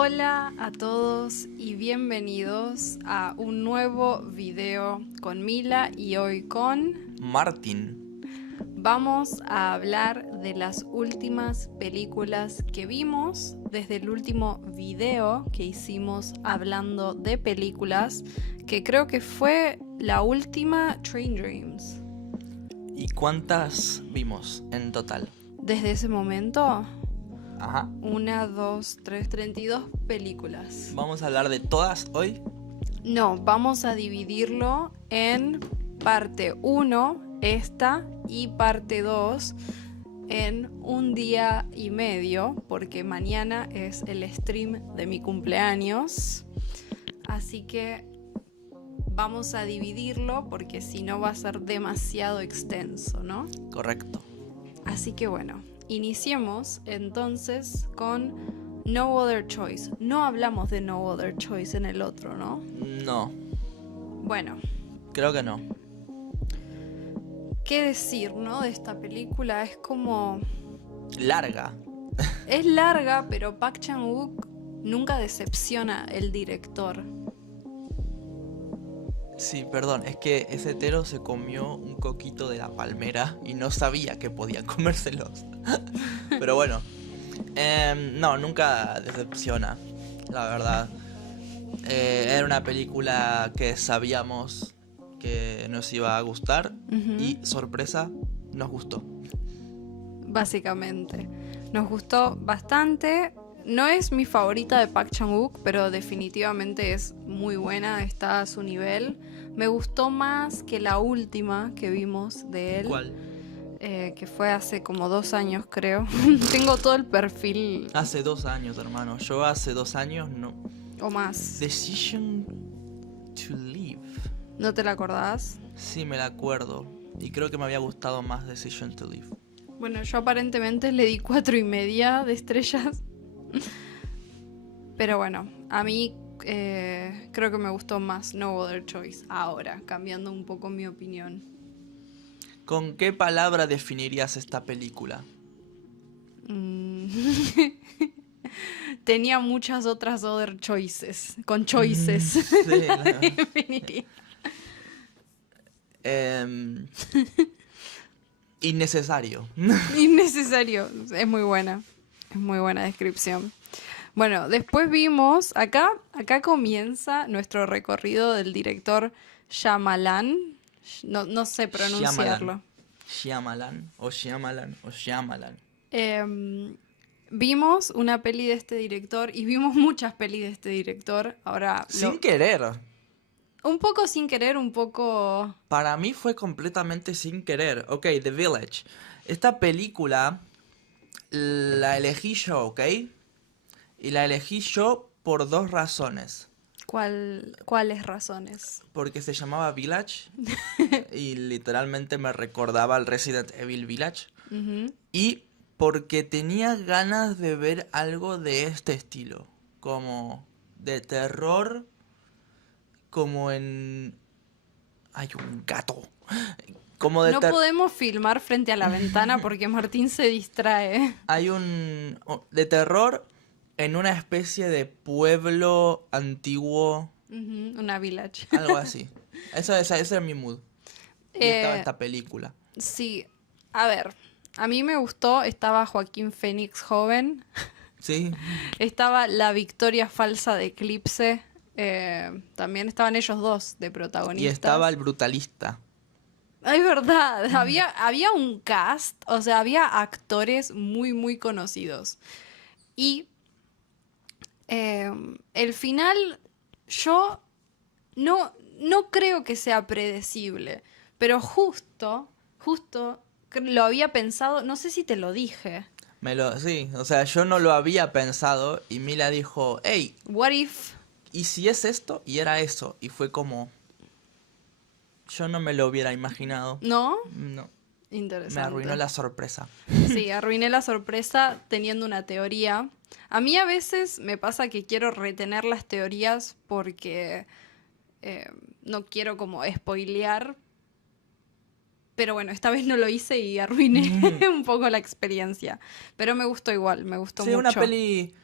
Hola a todos y bienvenidos a un nuevo video con Mila y hoy con Martín. Vamos a hablar de las últimas películas que vimos desde el último video que hicimos hablando de películas, que creo que fue la última Train Dreams. ¿Y cuántas vimos en total? Desde ese momento, Ajá. 1, 2, 3, 32 películas. ¿Vamos a hablar de todas hoy? No, vamos a dividirlo en parte 1, esta, y parte 2 en un día y medio, porque mañana es el stream de mi cumpleaños. Así que vamos a dividirlo porque si no va a ser demasiado extenso, ¿no? Correcto. Así que bueno, iniciemos entonces con No Other Choice. No hablamos de No Other Choice en el otro, ¿no? No, Bueno, creo que no. ¿qué decir, no? De esta película es como... Larga. Es larga, pero Park Chan-wook nunca decepciona el director. Sí, perdón, es que ese hetero se comió un coquito de la palmera y no sabía que podía comérselos. Pero bueno, no, nunca decepciona, la verdad. Era una película que sabíamos que nos iba a gustar y, sorpresa, nos gustó. Básicamente. Nos gustó bastante. No es mi favorita de Park Chan-wook, pero definitivamente es muy buena, está a su nivel. Me gustó más que la última que vimos de él. ¿Cuál? Que fue hace como 2 años, creo. Tengo todo el perfil. Hace 2 años, hermano. Yo hace 2 años no. O más. Decision to Live. ¿No te la acordás? Sí, me la acuerdo. Y creo que me había gustado más Decision to Live. Bueno, yo aparentemente le di 4.5 de estrellas. Pero bueno, a mí creo que me gustó más No Other Choice ahora, cambiando un poco mi opinión. ¿Con qué palabra definirías esta película? Tenía muchas otras other choices. Con choices. Sí, Definiría. Innecesario. Innecesario. Es muy buena. Es muy buena descripción. Bueno, después vimos, acá comienza nuestro recorrido del director Shyamalan. No sé pronunciarlo. Shyamalan. Vimos una peli de este director y vimos muchas pelis de este director. Ahora, Sin querer. un poco sin querer, un poco... Para mí fue completamente sin querer. Ok, The Village. Esta película la elegí yo, ¿ok? Y la elegí yo por 2 razones. ¿Cuáles razones? Porque se llamaba Village y literalmente me recordaba al Resident Evil Village. Uh-huh. Y porque tenía ganas de ver algo de este estilo. Como de terror. Como en... Hay un gato. Como de No podemos filmar frente a la ventana porque Martín se distrae. Hay un... de terror en una especie de pueblo antiguo. Uh-huh, una village. Algo así. Ese era mi mood. Y estaba esta película. Sí, a ver, a mí me gustó, estaba Joaquín Phoenix joven, Sí. estaba la victoria falsa de Eclipse, también estaban ellos dos de protagonistas. Y estaba el brutalista. Ay, verdad, había un cast, o sea, había actores muy, muy conocidos. Y el final, yo no creo que sea predecible, pero justo lo había pensado, no sé si te lo dije. Sí, o sea, yo no lo había pensado y Mila dijo, hey, What if... ¿y si es esto? Y era eso. Y fue como... Yo no me lo hubiera imaginado. ¿No? No. Interesante. Me arruinó la sorpresa. Sí, arruiné la sorpresa teniendo una teoría. A mí a veces me pasa que quiero retener las teorías porque no quiero como spoilear. Pero bueno, esta vez no lo hice y arruiné un poco la experiencia. Pero me gustó igual, me gustó Sí, mucho. una peli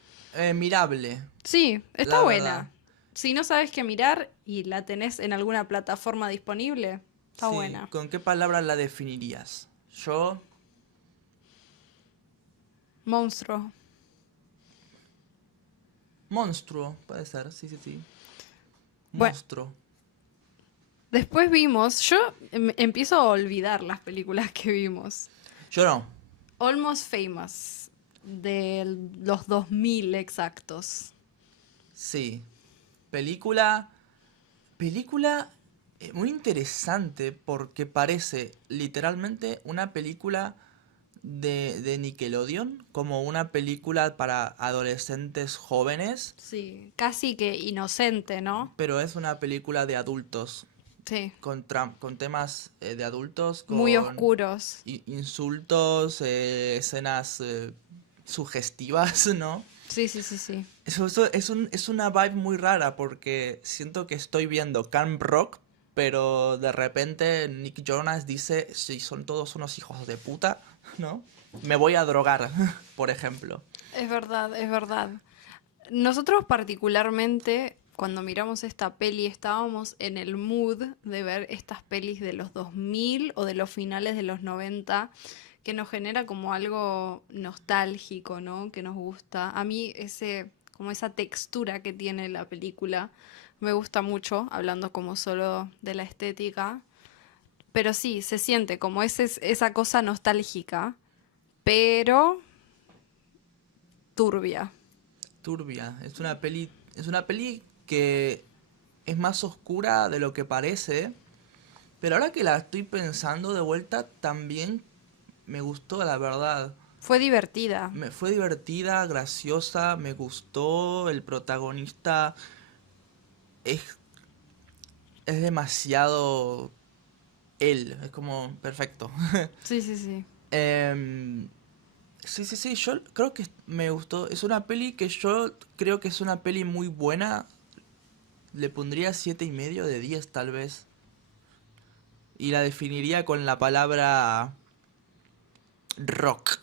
Mirable, Sí, está la buena. verdad. Si no sabes qué mirar y la tenés en alguna plataforma disponible, está Sí, buena. ¿con qué palabras la definirías? Yo, Monstruo. monstruo, puede ser, sí, sí, sí. Bueno, Monstruo. después vimos, yo empiezo a olvidar las películas que vimos. Yo no. Almost Famous, de los 2000 exactos. Sí. Película. Película muy interesante porque parece literalmente una película de Nickelodeon, como una película para adolescentes jóvenes, Sí, casi que inocente, ¿no? pero es una película de adultos, Sí, con temas de adultos, muy con oscuros. insultos, escenas sugestivas, ¿no? Sí, sí, sí, sí. Eso es una vibe muy rara porque siento que estoy viendo Camp Rock, pero de repente Nick Jonas dice, si son todos unos hijos de puta, ¿no? Me voy a drogar, por ejemplo. Es verdad, es verdad. Nosotros particularmente, cuando miramos esta peli, estábamos en el mood de ver estas pelis de los 2000 o de los finales de los 90, que nos genera como algo nostálgico, ¿no? Que nos gusta. A mí como esa textura que tiene la película me gusta mucho, hablando como solo de la estética. Pero sí, se siente como esa cosa nostálgica, pero turbia. Turbia, es una peli que es más oscura de lo que parece, pero ahora que la estoy pensando de vuelta, también me gustó, la verdad. Fue divertida. Me fue divertida, graciosa, me gustó, el protagonista es, es demasiado él, es como perfecto. Sí, sí, sí. Em, sí, sí, sí, yo creo que me gustó. Es una peli que yo creo que es una peli muy buena. Le pondría 7,5 de 10 tal vez. Y la definiría con la palabra rock.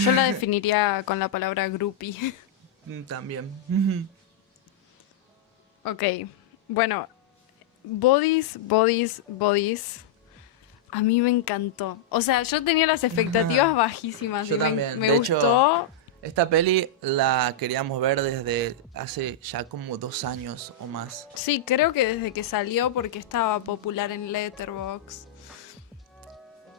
Yo la definiría con la palabra groupie. También. Ok, bueno, Bodies, Bodies, Bodies. A mí me encantó. O sea, yo tenía las expectativas bajísimas Yo y también. me De hecho, gustó. esta peli la queríamos ver desde hace ya como 2 años o más. Sí, creo que desde que salió porque estaba popular en Letterboxd,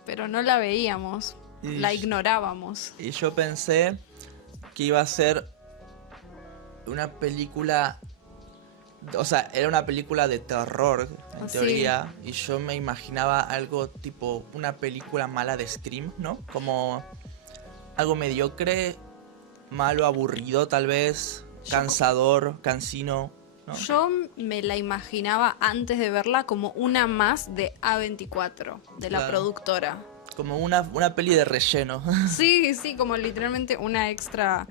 pero no la veíamos, Y, la ignorábamos. y yo pensé que iba a ser una película. O sea, era una película de terror, en Sí, teoría. Y yo me imaginaba algo tipo una película mala de Scream, ¿no? Como algo mediocre, malo, aburrido tal vez, yo, cansador, cansino, ¿no? yo me la imaginaba antes de verla como una más de A24, de la Claro. productora. Como una peli de relleno. Sí, sí, como literalmente una extra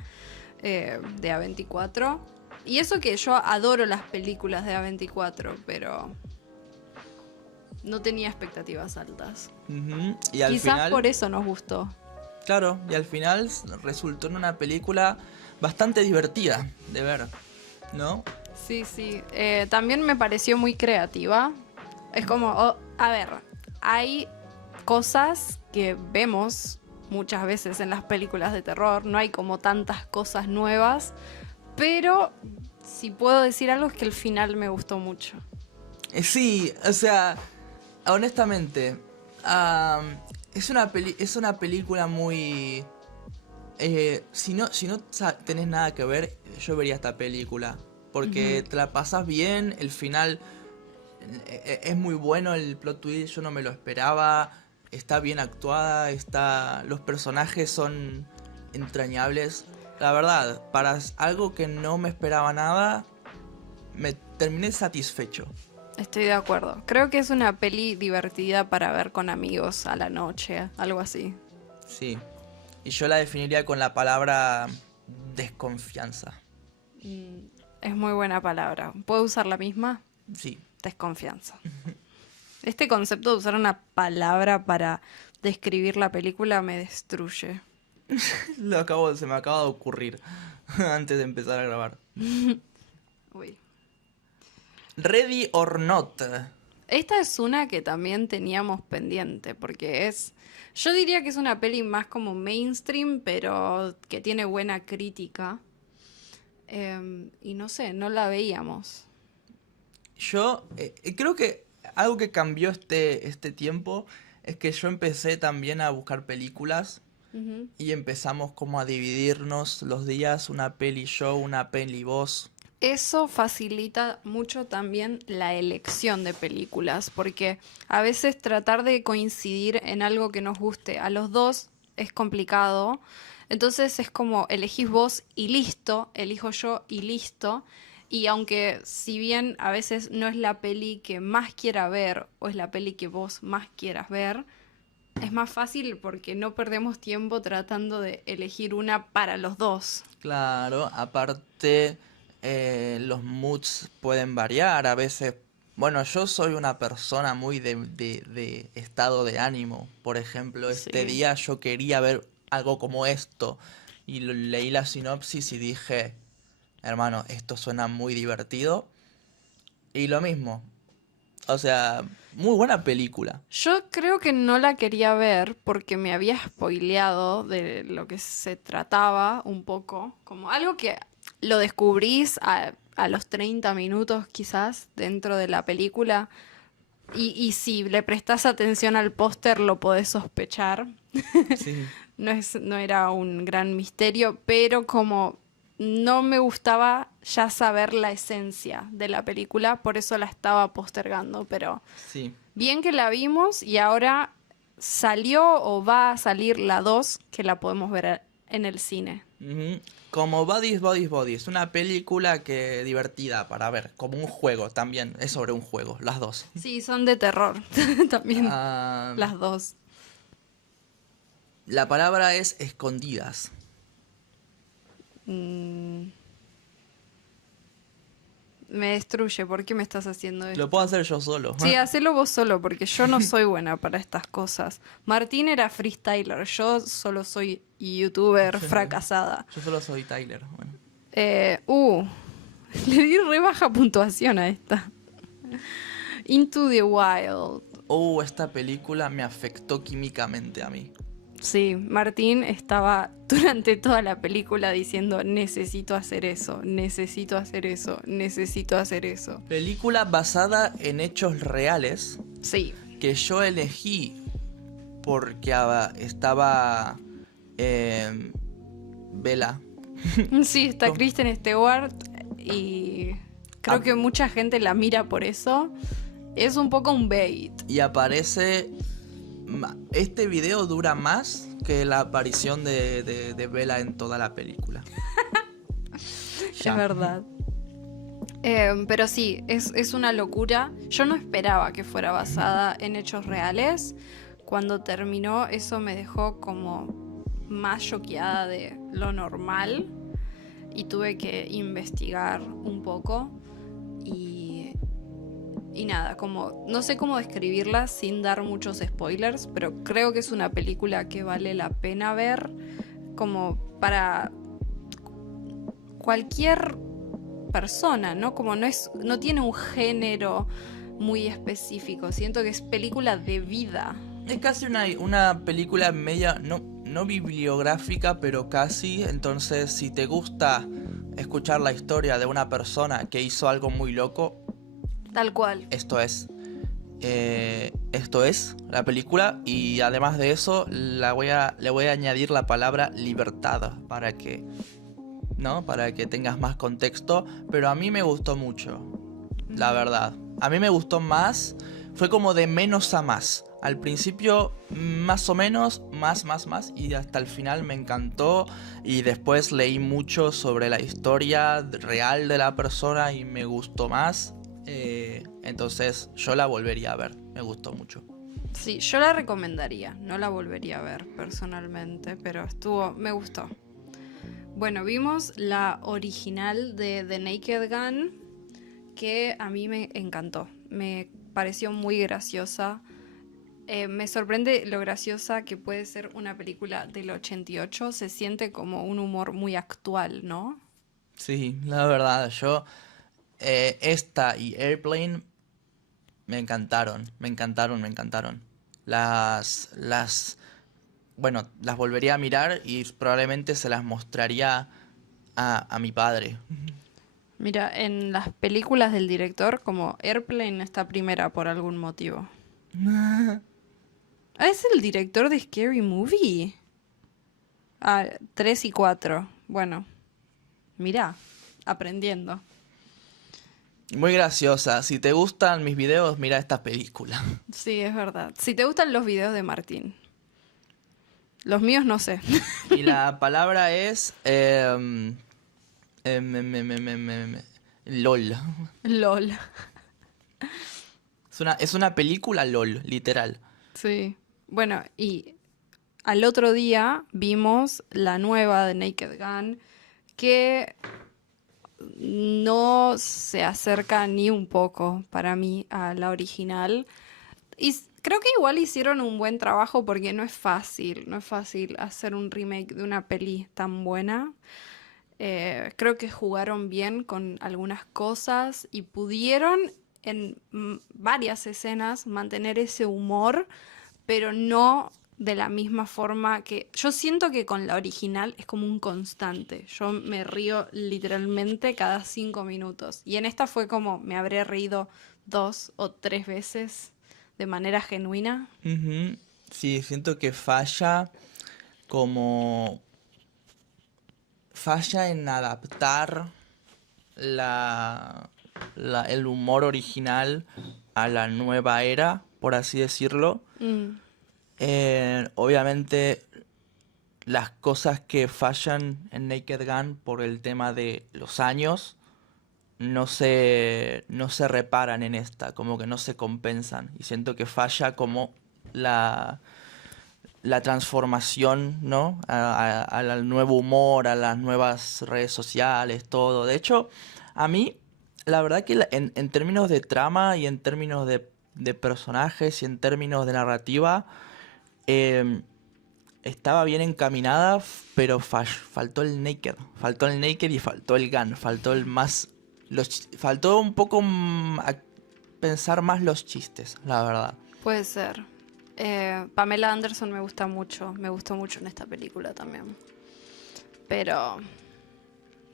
de A24. Y eso que yo adoro las películas de A24, pero no tenía expectativas altas. Ujú. Y al Quizás final, por eso nos gustó. claro, y al final resultó en una película bastante divertida de ver, ¿no? Sí, sí. También me pareció muy creativa. Es como, a ver, hay cosas que vemos muchas veces en las películas de terror, no hay como tantas cosas nuevas, pero si puedo decir algo es que el final me gustó mucho. Sí, o sea, honestamente, es una película muy... si no tenés nada que ver, yo vería esta película. Porque Ujú. te la pasas bien, el final es muy bueno, el plot twist yo no me lo esperaba, está bien actuada, los personajes son entrañables. La verdad, para algo que no me esperaba nada, me terminé satisfecho. Estoy de acuerdo. Creo que es una peli divertida para ver con amigos a la noche, algo así. Sí. Y yo la definiría con la palabra desconfianza. Mm, es muy buena palabra. ¿Puedo usar la misma? Sí. Desconfianza. Este concepto de usar una palabra para describir la película me destruye. Se me acaba de ocurrir antes de empezar a grabar. Uy. Ready or Not. Esta es una que también teníamos pendiente, porque yo diría que es una peli más como mainstream, pero que tiene buena crítica. Y no sé, no la veíamos. Yo creo que algo que cambió este tiempo es que yo empecé también a buscar películas Ujú. y empezamos como a dividirnos los días, una peli yo, una peli vos. Eso facilita mucho también la elección de películas, porque a veces tratar de coincidir en algo que nos guste a los dos es complicado. Entonces es como elegís vos y listo, elijo yo y listo. Y aunque si bien a veces no es la peli que más quiera ver o es la peli que vos más quieras ver, es más fácil porque no perdemos tiempo tratando de elegir una para los dos. Claro, aparte los moods pueden variar a veces. Bueno, yo soy una persona muy de estado de ánimo. Por ejemplo, este Sí. día yo quería ver algo como esto y leí la sinopsis y dije, hermano, esto suena muy divertido. Y lo mismo, o sea, muy buena película. Yo creo que no la quería ver porque me había spoileado de lo que se trataba un poco, como algo que lo descubrís a los 30 minutos quizás dentro de la película y si le prestás atención al póster lo podés sospechar. Sí. No era un gran misterio, pero como no me gustaba ya saber la esencia de la película, por eso la estaba postergando, pero Sí. bien que la vimos y ahora salió o va a salir la 2 que la podemos ver en el cine. Ujú. Como Bodies, Bodies, Bodies. Una película que divertida para ver. Como un juego también. Es sobre un juego, las dos. Sí, son de terror también Ah, las dos. la palabra es escondidas. Mm, me destruye, ¿por qué me estás haciendo Lo puedo esto? hacer yo solo. Sí, hacelo vos solo, porque yo no soy buena para estas cosas. Martín era freestyler, yo solo soy youtuber fracasada. Yo solo soy Tyler. Bueno. Eh, uh, le di re baja puntuación a esta. Into the Wild. Esta película me afectó químicamente a mí. Sí, Martín estaba durante toda la película diciendo necesito hacer eso, necesito hacer eso, necesito hacer eso. Película basada en hechos reales Sí, que yo elegí porque estaba Bella. sí, está ¿Cómo? Kristen Stewart y creo Ah, que mucha gente la mira por eso. Es un poco un bait. y aparece. Este video dura más que la aparición de Bella en toda la película. Ya. Es verdad. Pero sí, es una locura. Yo no esperaba que fuera basada en hechos reales. Cuando terminó, eso me dejó como más choqueada de lo normal. Y tuve que investigar un poco. Y nada, como no sé cómo describirla sin dar muchos spoilers, pero creo que es una película que vale la pena ver como para cualquier persona, ¿no? Como no tiene un género muy específico. Siento que es película de vida. Es casi una película media, no bibliográfica, pero casi. Entonces, si te gusta escuchar la historia de una persona que hizo algo muy loco, Tal cual. esto es. Esto es la película. Y además de eso, le voy a añadir la palabra libertad para que, ¿no? Para que tengas más contexto. Pero a mí me gustó mucho, la verdad. A mí me gustó más. Fue como de menos a más. Al principio, más o menos, más. Y hasta el final me encantó. Y después leí mucho sobre la historia real de la persona y me gustó más. Entonces yo la volvería a ver. Me gustó mucho. Sí, yo la recomendaría. No la volvería a ver personalmente, pero me gustó. Bueno, vimos la original de The Naked Gun, que a mí me encantó. Me pareció muy graciosa. Me sorprende lo graciosa que puede ser una película del 88. Se siente como un humor muy actual, ¿no? Sí, la verdad, yo esta y Airplane me encantaron, me encantaron, me encantaron. Bueno, las volvería a mirar y probablemente se las mostraría a mi padre. Mira, en las películas del director, como Airplane está primera por algún motivo. Ah, es el director de Scary Movie. Ah, 3 y 4. Bueno, mira, aprendiendo. Muy graciosa. Si te gustan mis videos, mira esta película. Sí, es verdad. Si te gustan los videos de Martín. Los míos no sé. Y la palabra es LOL. LOL. Es una película LOL, literal. Sí. Bueno, y al otro día vimos la nueva de Naked Gun que no se acerca ni un poco para mí a la original. Y creo que igual hicieron un buen trabajo porque no es fácil hacer un remake de una peli tan buena. Creo que jugaron bien con algunas cosas y pudieron en varias escenas mantener ese humor, pero no de la misma forma que... Yo siento que con la original es como un constante. Yo me río literalmente cada 5 minutos. Y en esta fue como me habré reído 2 o 3 veces de manera genuina. Ujú. Sí, siento que como... Falla en adaptar la, el humor original a la nueva era, por así decirlo. Mm, Obviamente las cosas que fallan en Naked Gun por el tema de los años no se reparan en esta, como que no se compensan. Y siento que falla como la, la transformación, ¿no? Al nuevo humor, a las nuevas redes sociales, todo. De hecho, a mí, la verdad que en términos de trama y en términos de personajes y en términos de narrativa, em, estaba bien encaminada, pero faltó el Naked. Faltó el Naked y faltó el Gun. Faltó el más... faltó un poco pensar más los chistes, la verdad. puede ser. Pamela Anderson me gustó mucho en esta película también. Pero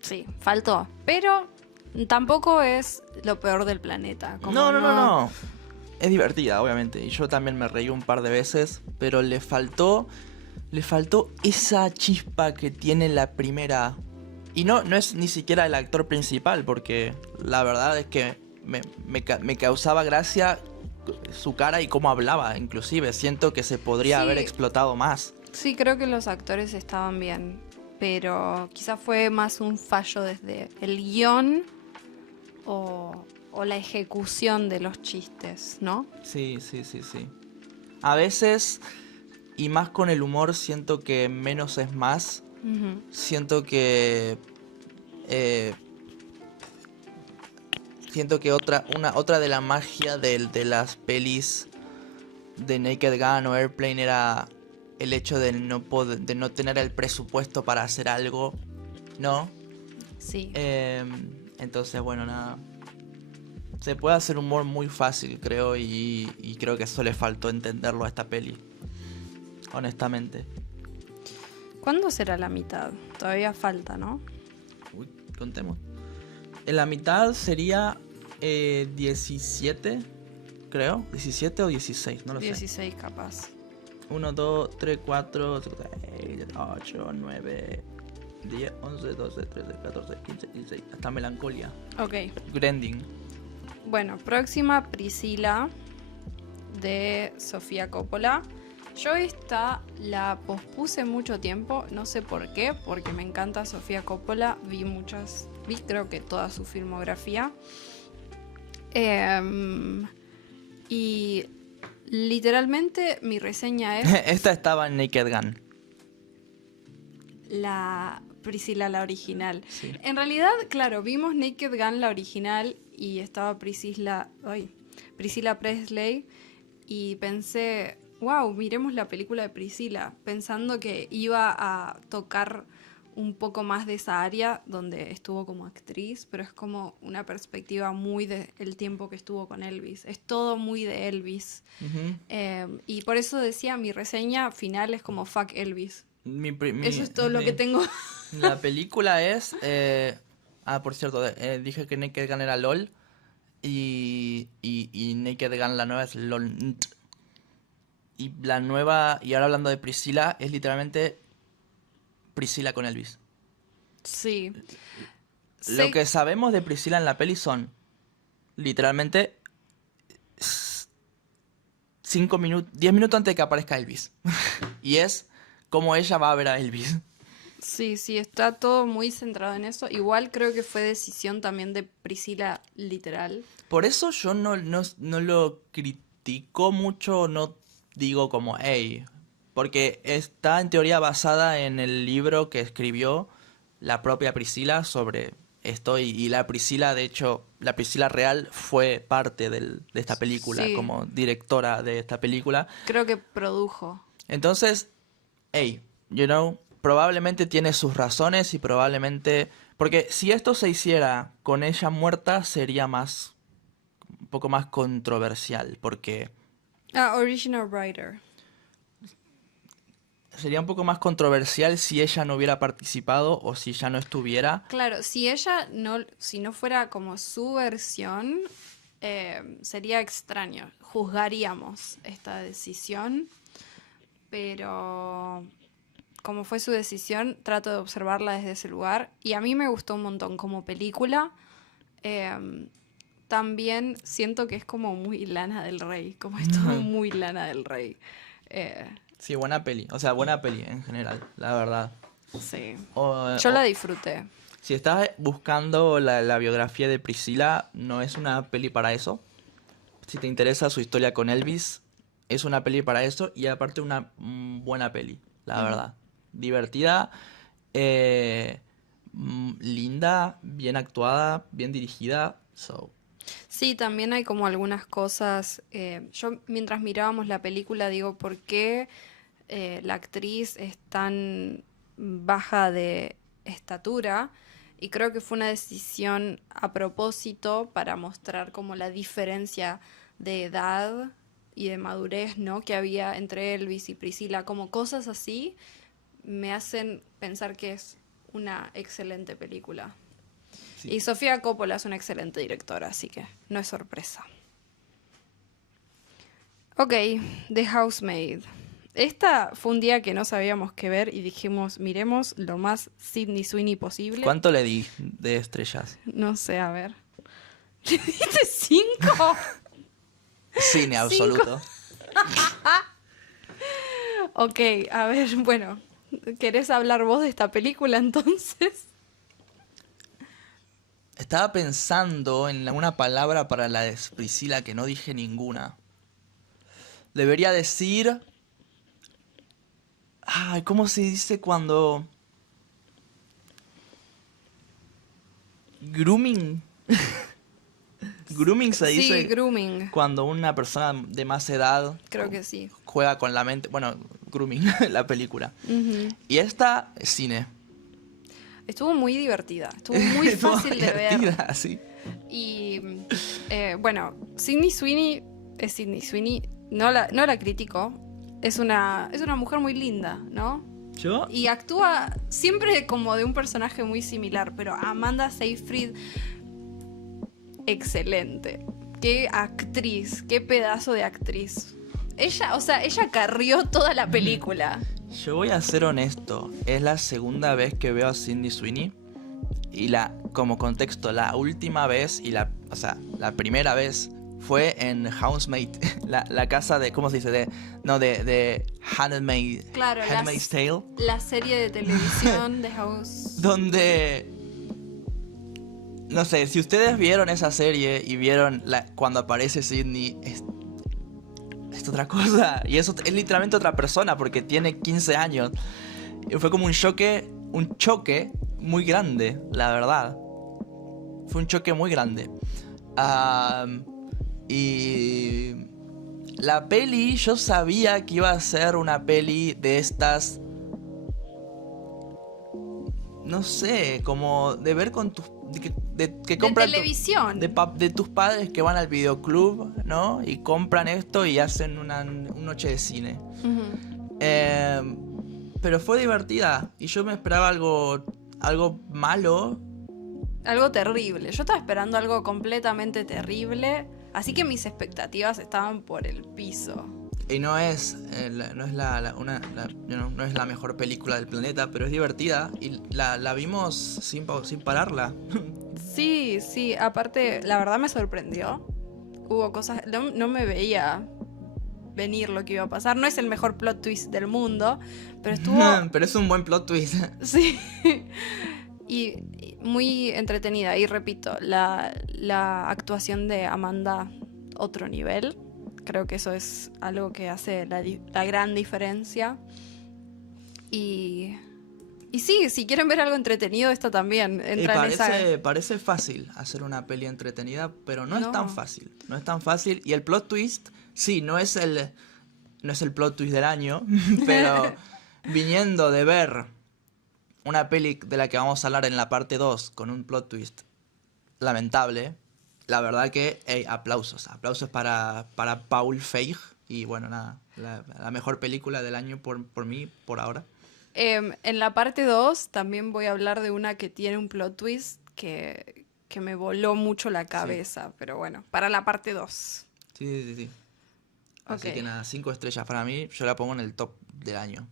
sí, faltó. Pero tampoco es lo peor del planeta. Como No, no, no, no. no. Es divertida, obviamente. Y yo también me reí un par de veces. Pero le faltó esa chispa que tiene la primera. Y no es ni siquiera el actor principal, porque la verdad es que me causaba gracia su cara y cómo hablaba, inclusive. Siento que se podría haber Sí, explotado más. sí, creo que los actores estaban bien. Pero quizás fue más un fallo desde el guión o la ejecución de los chistes, ¿no? Sí, sí, sí, sí. A veces, y más con el humor, siento que menos es más. Ujú. Siento que eh, siento que otra de la magia de las pelis de Naked Gun o Airplane era el hecho de de no tener el presupuesto para hacer algo, ¿no? Sí. Entonces, bueno, nada. Se puede hacer humor muy fácil, creo, y creo que eso le faltó entenderlo a esta peli, honestamente. ¿Cuándo será la mitad? Todavía falta, ¿no? Uy, contemos. En la mitad sería 17, creo. 17 o 16, no lo sé. 16 capaz. 1, 2, 3, 4, 8, 9, 10, 11, 12, 13, 14, 15, 16. Hasta Melancolia. Ok. Grending. Bueno, próxima Priscila de Sofía Coppola. Yo esta la pospuse mucho tiempo, no sé por qué, porque me encanta Sofía Coppola, vi creo que toda su filmografía. Y literalmente mi reseña es Esta estaba en Naked Gun. la Priscila, la original. Sí. En realidad, claro, vimos Naked Gun, la original, y estaba Priscilla Presley. y pensé, wow, miremos la película de Priscila, pensando que iba a tocar un poco más de esa área donde estuvo como actriz, pero es como una perspectiva muy del tiempo que estuvo con Elvis. Es todo muy de Elvis. Ujú. Y por eso decía, mi reseña final es como fuck Elvis. Eso es todo lo que Sí. tengo. La película es... por cierto, dije que Naked Gun era LOL y Naked Gun la nueva es LOL. Y la nueva, y ahora hablando de Priscila, es literalmente Priscila con Elvis. Sí. Lo Sé- que sabemos de Priscila en la peli son literalmente 5 minutos, 10 minutos antes de que aparezca Elvis. Y es como ella va a ver a Elvis. Sí, sí, está todo muy centrado en eso. Igual creo que fue decisión también de Priscila literal. Por eso yo no lo critico mucho, no digo como, hey, porque está en teoría basada en el libro que escribió la propia Priscila sobre esto y la Priscila, de hecho, la Priscila real fue parte de esta película, Sí, como directora de esta película. creo que produjo. Entonces, hey, probablemente tiene sus razones y probablemente... Porque si esto se hiciera con ella muerta sería más un poco más controversial, porque Ah, original writer. sería un poco más controversial si ella no hubiera participado o si ya no estuviera. Claro, si ella no, si no fuera como su versión, sería extraño. Juzgaríamos esta decisión, pero como fue su decisión, trato de observarla desde ese lugar. Y a mí me gustó un montón como película. eh, También siento que es como muy Lana del Rey, como es todo muy Lana del Rey. Eh, Sí, buena peli, o sea, buena peli en general, la verdad. sí, O- yo la o- disfruté. si estás buscando la biografía de Priscila, no es una peli para eso. Si te interesa su historia con Elvis, es una peli para eso y aparte una buena peli, la verdad. Divertida, eh, linda, bien actuada, bien dirigida. So, Sí, también hay como algunas cosas. Yo mientras mirábamos la película digo, ¿por qué la actriz es tan baja de estatura? Y creo que fue una decisión a propósito para mostrar como la diferencia de edad y de madurez, ¿no? Que había entre Elvis y Priscila, como cosas así me hacen pensar que es una excelente película. sí. Y Sofía Coppola es una excelente directora, así que no es sorpresa. Ok, The Housemaid. Esta fue un día que no sabíamos qué ver y dijimos, miremos lo más Sydney Sweeney posible. ¿Cuánto le di de estrellas? No sé, a ver. ¿Le diste 5? Cine absoluto. Ok, a ver, bueno. ¿Querés hablar vos de esta película entonces? Estaba pensando en una palabra para la de Priscila que no dije ninguna. Debería decir... Ay, ¿cómo se dice cuando... Grooming? Grooming se Sí, dice grooming. cuando una persona de más edad Creo que sí. juega con la mente. Bueno, Grooming, la película. Ujú. Y esta es cine. Estuvo muy divertida. Estuvo muy Estuvo fácil de ver. divertida, sí. Y bueno, Sydney Sweeney es Sydney Sweeney. No la critico. Es una mujer muy linda, ¿no? ¿Yo? Y actúa siempre como de un personaje muy similar, pero Amanda Seyfried, excelente. Qué actriz, qué pedazo de actriz. Ella, o sea, ella carrió toda la película. Yo voy a ser honesto. Es la segunda vez que veo a Sydney Sweeney. Y como contexto, la última vez la primera vez fue en Housemaid, la casa de, ¿cómo se dice? De Claro, Handmaid's Tale, la serie de televisión de House. donde, no sé, si ustedes vieron esa serie y vieron cuando aparece Sydney, es otra cosa, y eso es literalmente otra persona porque tiene 15 años. Y fue como un choque muy grande, la verdad. Fue un choque muy grande. Y La peli, yo sabía que iba a ser una peli de estas, no sé, como de ver con tus... que De compran televisión. de tus padres que van al videoclub, ¿no? Y compran esto y hacen una noche de cine. Ujú. Eh, pero fue divertida y yo me esperaba algo malo. Algo terrible. Yo estaba esperando algo completamente terrible, así que mis expectativas estaban por el piso. Y no es, no es no es la mejor película del planeta, pero es divertida y la vimos sin pararla. Sí, sí, aparte, la verdad me sorprendió. Hubo cosas, no me veía venir lo que iba a pasar. No es el mejor plot twist del mundo, pero estuvo, Pero es un buen plot twist. sí, y muy entretenida. Y repito, la actuación de Amanda, otro nivel. Creo que eso es algo que hace la gran diferencia. Y, y sí, si quieren ver algo entretenido, esta también Y entra en esa... parece fácil hacer una peli entretenida, pero no es tan No. fácil. No es tan fácil. Y el plot twist, sí, no es el plot twist del año, pero viniendo de ver una peli de la que vamos a hablar en la parte 2 con un plot twist lamentable, la verdad que, hey, aplausos. Aplausos para Paul Feig. Y bueno, nada, la mejor película del año por mí, por ahora. En la parte 2 también voy a hablar de una que tiene un plot twist que me voló mucho la Sí, cabeza, pero bueno, para la parte 2. sí. Así que Ok. nada, 5 estrellas para mí, yo la pongo en el top del año.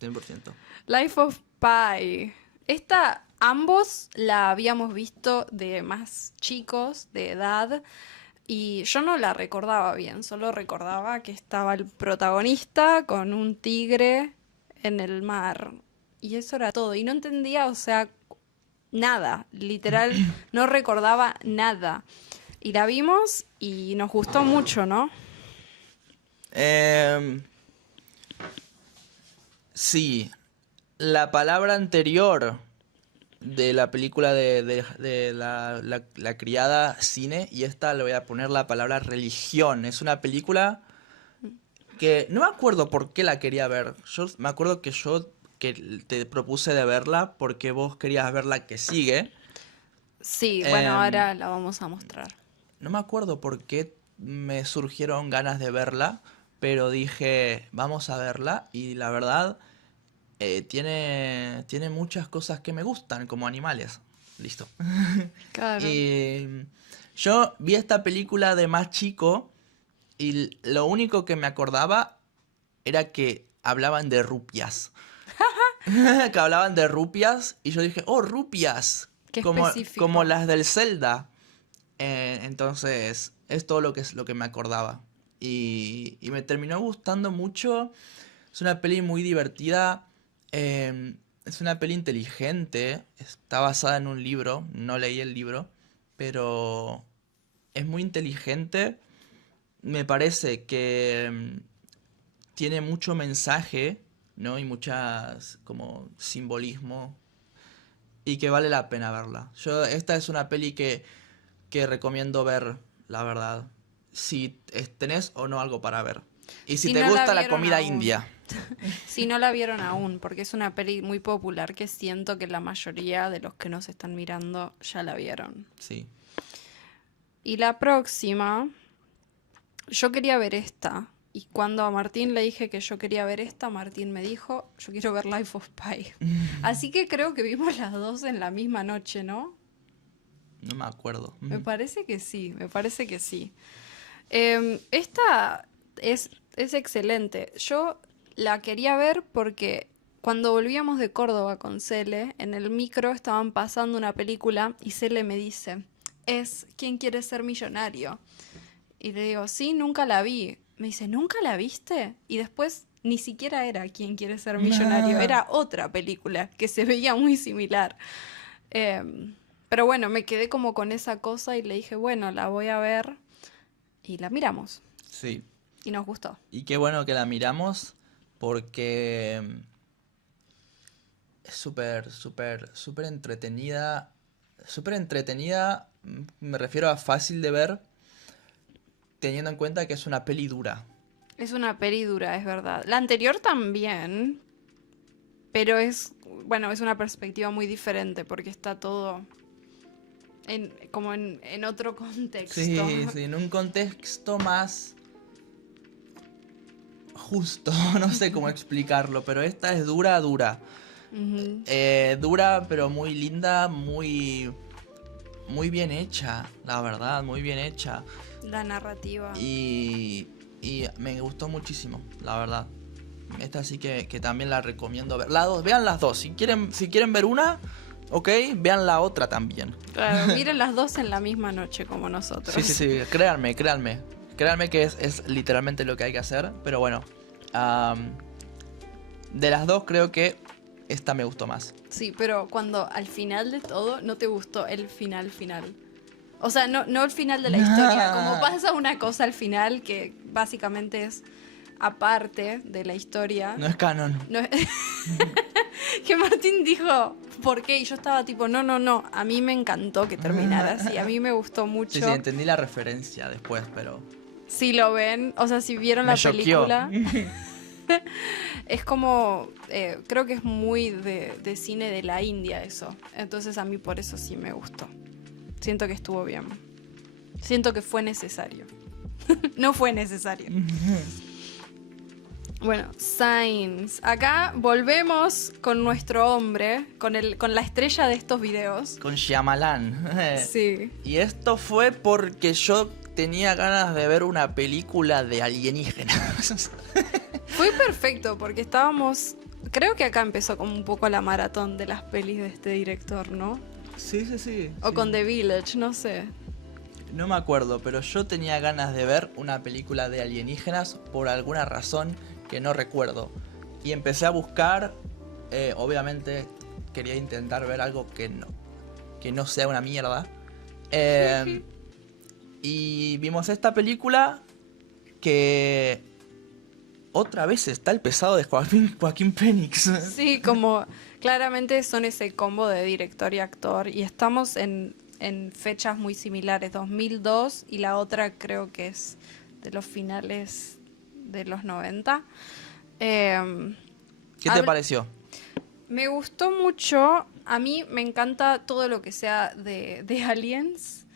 100%. Life of Pi. Esta, ambos la habíamos visto de más chicos, de edad, y yo no la recordaba bien, solo recordaba que estaba el protagonista con un tigre en el mar. Y eso era todo. Y no entendía, o sea, nada, literal, no recordaba nada. Y la vimos y nos gustó mucho, ¿no? Em, sí, la palabra anterior de la película de la criada cine, y esta le voy a poner la palabra religión. Es una película que no me acuerdo por qué la quería ver. Yo me acuerdo que te propuse de verla porque vos querías ver la que sigue. Sí, bueno, Em, ahora la vamos a mostrar. no me acuerdo por qué me surgieron ganas de verla, pero dije, vamos a verla y la verdad tiene muchas cosas que me gustan como animales. Listo. Claro. Y yo vi esta película de más chico y lo único que me acordaba era que hablaban de rupias. Que hablaban de rupias y yo dije, oh, rupias, Qué como específico. las del Zelda. Entonces, es todo lo que me acordaba. Y me terminó gustando mucho. Es una peli muy divertida. Es una peli inteligente. Está basada en un libro. No leí el libro. Pero es muy inteligente. Me parece que tiene mucho mensaje, ¿no? Y muchas como simbolismo. Y que vale la pena verla. Esta es una peli que recomiendo ver, la verdad. Si tenés o no algo para ver. Y si Si te no la gusta la vieron comida aún. india. Si no la vieron aún, porque es una peli muy popular que siento que la mayoría de los que nos están mirando ya la vieron. Sí. Y la próxima, yo quería ver esta. Y cuando a Martín le dije que yo quería ver esta, Martín me dijo, yo quiero ver Life of Pi. Así que creo que vimos las dos en la misma noche, ¿no? No me acuerdo. Me parece que sí, me parece que sí. Esta es excelente. Yo la quería ver porque cuando volvíamos de Córdoba con Cele, en el micro estaban pasando una película y Cele me dice, es ¿Quién quiere ser millonario? Y le digo, sí, nunca la vi. Me dice, ¿nunca la viste? Y después ni siquiera era ¿Quién quiere ser millonario? Era otra película que se veía muy similar. Pero bueno, me quedé como con esa cosa y le dije, bueno, la voy a ver y la miramos. Sí. Y nos gustó. Y qué bueno que la miramos porque es súper entretenida. Súper entretenida, me refiero a fácil de ver. teniendo en cuenta que es una peli dura. Es una peli dura, es verdad. La anterior también, pero bueno, es una perspectiva muy diferente porque está todo como en otro contexto. Sí, sí, en un contexto más justo, no sé cómo explicarlo, pero esta es dura, dura. Ujú. Dura, pero muy linda, muy bien hecha, la verdad, muy bien hecha. La narrativa. Y me gustó muchísimo, la verdad. Esta sí que también la recomiendo ver. Vean las dos. Si quieren ver una, ok, vean la otra también. Claro, miren las dos en la misma noche como nosotros. Sí, sí, sí, créanme. Créanme que es literalmente lo que hay que hacer. Pero bueno, de las dos creo que esta me gustó más. Sí, pero cuando al final de todo no te gustó el final final. O sea, no el final de la historia. Como pasa una cosa al final que básicamente es aparte de la historia. No es canon. No es- que Martín dijo, ¿por qué? Y yo estaba tipo, no. A mí me encantó que terminara así. A mí me gustó mucho. Sí, sí, entendí la referencia después, pero Si lo ven, o sea, si vieron me la choqueó. película, es como, creo que es muy de cine de la India eso. Entonces a mí por eso sí me gustó. Siento que estuvo bien. Siento que fue necesario. No fue necesario. Bueno, Signs. Acá volvemos con nuestro hombre, con la estrella de estos videos. Con Shyamalan. Sí. Y esto fue porque yo tenía ganas de ver una película de alienígenas. Fue perfecto porque estábamos... Creo que acá empezó como un poco la maratón de las pelis de este director, ¿no? Sí, sí, sí. O con The Village, no sé. No me acuerdo, pero yo tenía ganas de ver una película de alienígenas por alguna razón que no recuerdo. Y empecé a buscar, obviamente quería intentar ver algo que no sea una mierda. Y vimos esta película que otra vez está el pesado de Joaquín Phoenix. Sí, como claramente son ese combo de director y actor. Y estamos en fechas muy similares, 2002 y la otra creo que es de los finales de los 90. ¿Qué te pareció? Me gustó mucho. A mí me encanta todo lo que sea de aliens.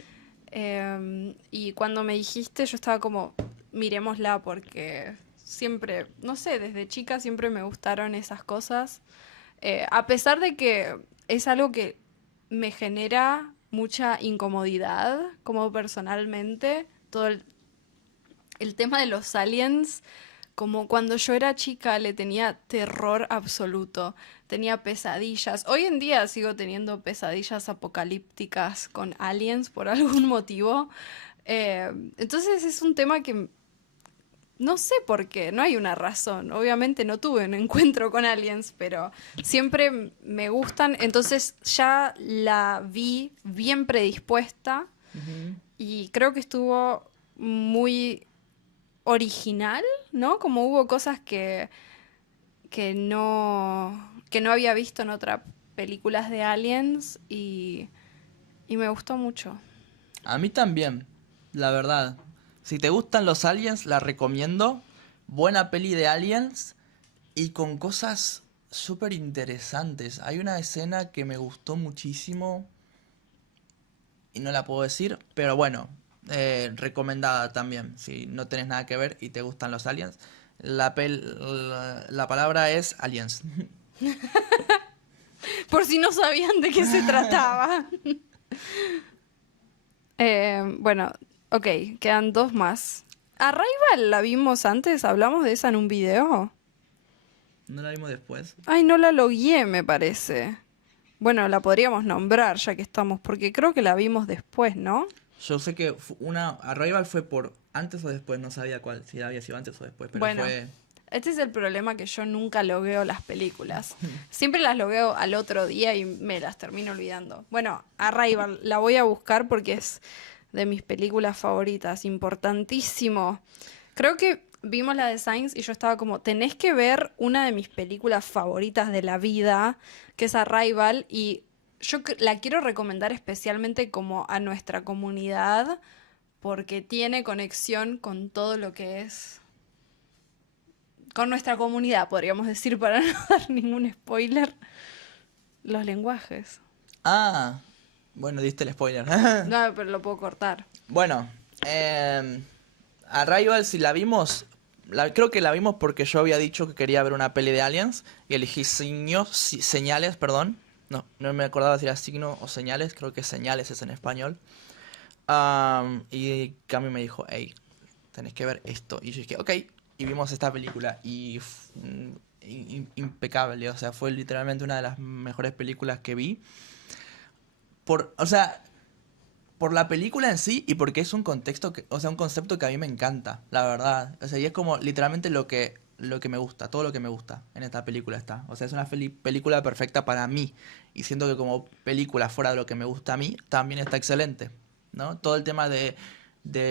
Y cuando me dijiste, yo estaba como, miremosla porque siempre, no sé, desde chica siempre me gustaron esas cosas. A pesar de que es algo que me genera mucha incomodidad, como personalmente, todo el tema de los aliens, como cuando yo era chica le tenía terror absoluto, tenía pesadillas. Hoy en día sigo teniendo pesadillas apocalípticas con aliens por algún motivo. Entonces es un tema que no sé por qué, no hay una razón. Obviamente no tuve un encuentro con aliens, pero siempre me gustan. Entonces ya la vi bien predispuesta y creo que estuvo muy original, ¿no? Como hubo cosas que no había visto en otras películas de aliens y me gustó mucho. A mí también, la verdad. Si te gustan los aliens, la recomiendo. Buena peli de aliens y con cosas súper interesantes. Hay una escena que me gustó muchísimo y no la puedo decir, pero bueno, recomendada también. Si no tenés nada que ver y te gustan los aliens, la palabra es aliens. Por si no sabían de qué se trataba. Bueno, ok, quedan dos más. Arrival la vimos antes, hablamos de esa en un video. ¿No la vimos después? Ay, no la logué, me parece. Bueno, la podríamos nombrar ya que estamos, porque creo que la vimos después, ¿no? Yo sé que Arrival fue por antes o después, no sabía cuál, si había sido antes o después, pero Bueno, fue... este es el problema que yo nunca logueo las películas. Siempre las logueo al otro día y me las termino olvidando. Bueno, Arrival, la voy a buscar porque es de mis películas favoritas, importantísimo. Creo que vimos la de Signs y yo estaba como, tenés que ver una de mis películas favoritas de la vida, que es Arrival, y yo la quiero recomendar especialmente como a nuestra comunidad, porque tiene conexión con todo lo que es, con nuestra comunidad, podríamos decir, para no dar ningún spoiler, los lenguajes. Ah, bueno, diste el spoiler. No, pero lo puedo cortar. Bueno, Arrival, si la vimos, creo que la vimos porque yo había dicho que quería ver una peli de Aliens y elegí señales, perdón. No me acordaba si era signo o señales, creo que señales es en español. Y Cami me dijo, hey, tenés que ver esto. Y yo dije, ok, y vimos esta película y impecable, o sea, fue literalmente una de las mejores películas que vi. O sea, por la película en sí y porque es un contexto, o sea, un concepto que a mí me encanta, la verdad. O sea, y es como literalmente lo que me gusta, todo lo que me gusta en esta película está. O sea, es una película perfecta para mí. Y siento que como película fuera de lo que me gusta a mí, también está excelente, ¿no? Todo el tema de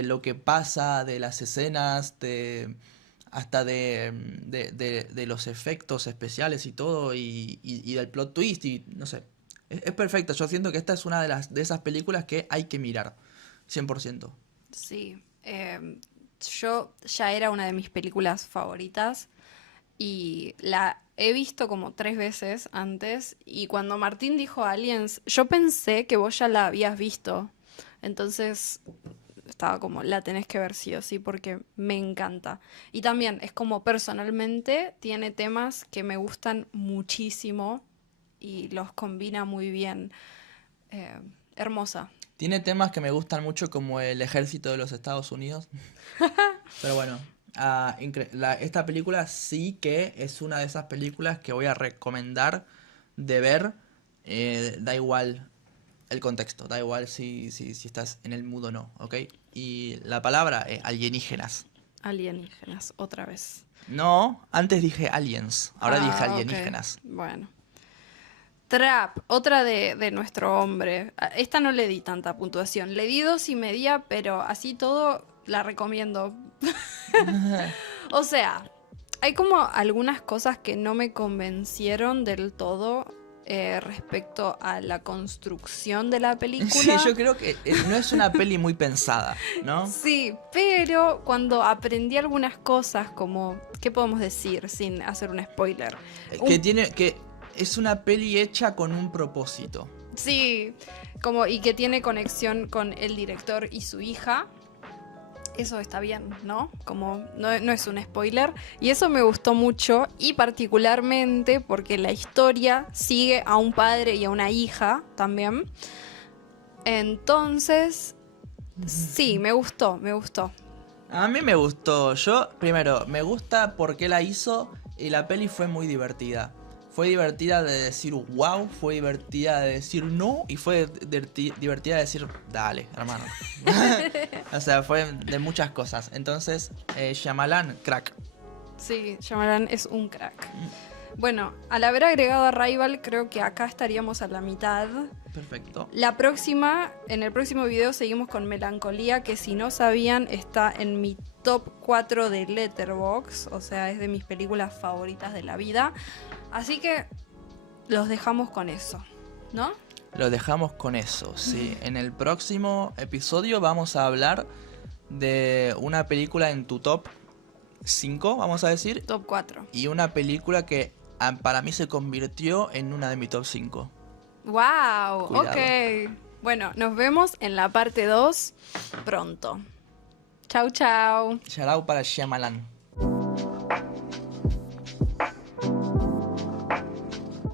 lo que pasa, de las escenas, hasta de los efectos especiales y todo, y del plot twist, y no sé. Es perfecta, yo siento que esta es una de esas películas que hay que mirar, 100%. Sí, yo ya era una de mis películas favoritas y la he visto como 3 veces antes y cuando Martín dijo Aliens, yo pensé que vos ya la habías visto, entonces estaba como, la tenés que ver sí o sí porque me encanta. Y también es como personalmente tiene temas que me gustan muchísimo y los combina muy bien. Eh, Hermosa. Tiene temas que me gustan mucho como el ejército de los Estados Unidos. Pero bueno, esta película sí que es una de esas películas que voy a recomendar de ver. Da igual el contexto, da igual si estás en el mood o no, ¿ok? Y la palabra es alienígenas. Alienígenas, otra vez. No, antes dije aliens, ahora dije Ok. alienígenas. Bueno. Trap, otra de nuestro hombre. Esta no le di tanta puntuación. Le di 2,5, pero así todo la recomiendo. O sea, hay como algunas cosas que no me convencieron del todo respecto a la construcción de la película. Sí, yo creo que no es una peli muy pensada, ¿no? Sí, pero cuando aprendí algunas cosas, como, ¿qué podemos decir sin hacer un spoiler? Que es una peli hecha con un propósito. Sí, como y que tiene conexión con el director y su hija. Eso está bien, ¿no? Como no es un spoiler. Y eso me gustó mucho y particularmente porque la historia sigue a un padre y a una hija también. Entonces, sí, me gustó. A mí me gustó. Yo, primero, me gusta porque la hizo y la peli fue muy divertida. Fue divertida de decir wow, fue divertida de decir no y fue divertida de decir dale, hermano. O sea, fue de muchas cosas. Entonces, Shyamalan, crack. Sí, Shyamalan es un crack. Bueno, al haber agregado a Rival, creo que acá estaríamos a la mitad. Perfecto. En el próximo video seguimos con Melancolía, que si no sabían está en mi top 4 de Letterboxd, o sea, es de mis películas favoritas de la vida. Así que los dejamos con eso, ¿no? Lo dejamos con eso, sí. En el próximo episodio vamos a hablar de una película en tu top 5, vamos a decir. Top 4. Y una película que para mí se convirtió en una de mi top 5. ¡Wow! Cuidado. Ok. Bueno, nos vemos en la parte 2 pronto. Chau, chau. Shout out para Shyamalan.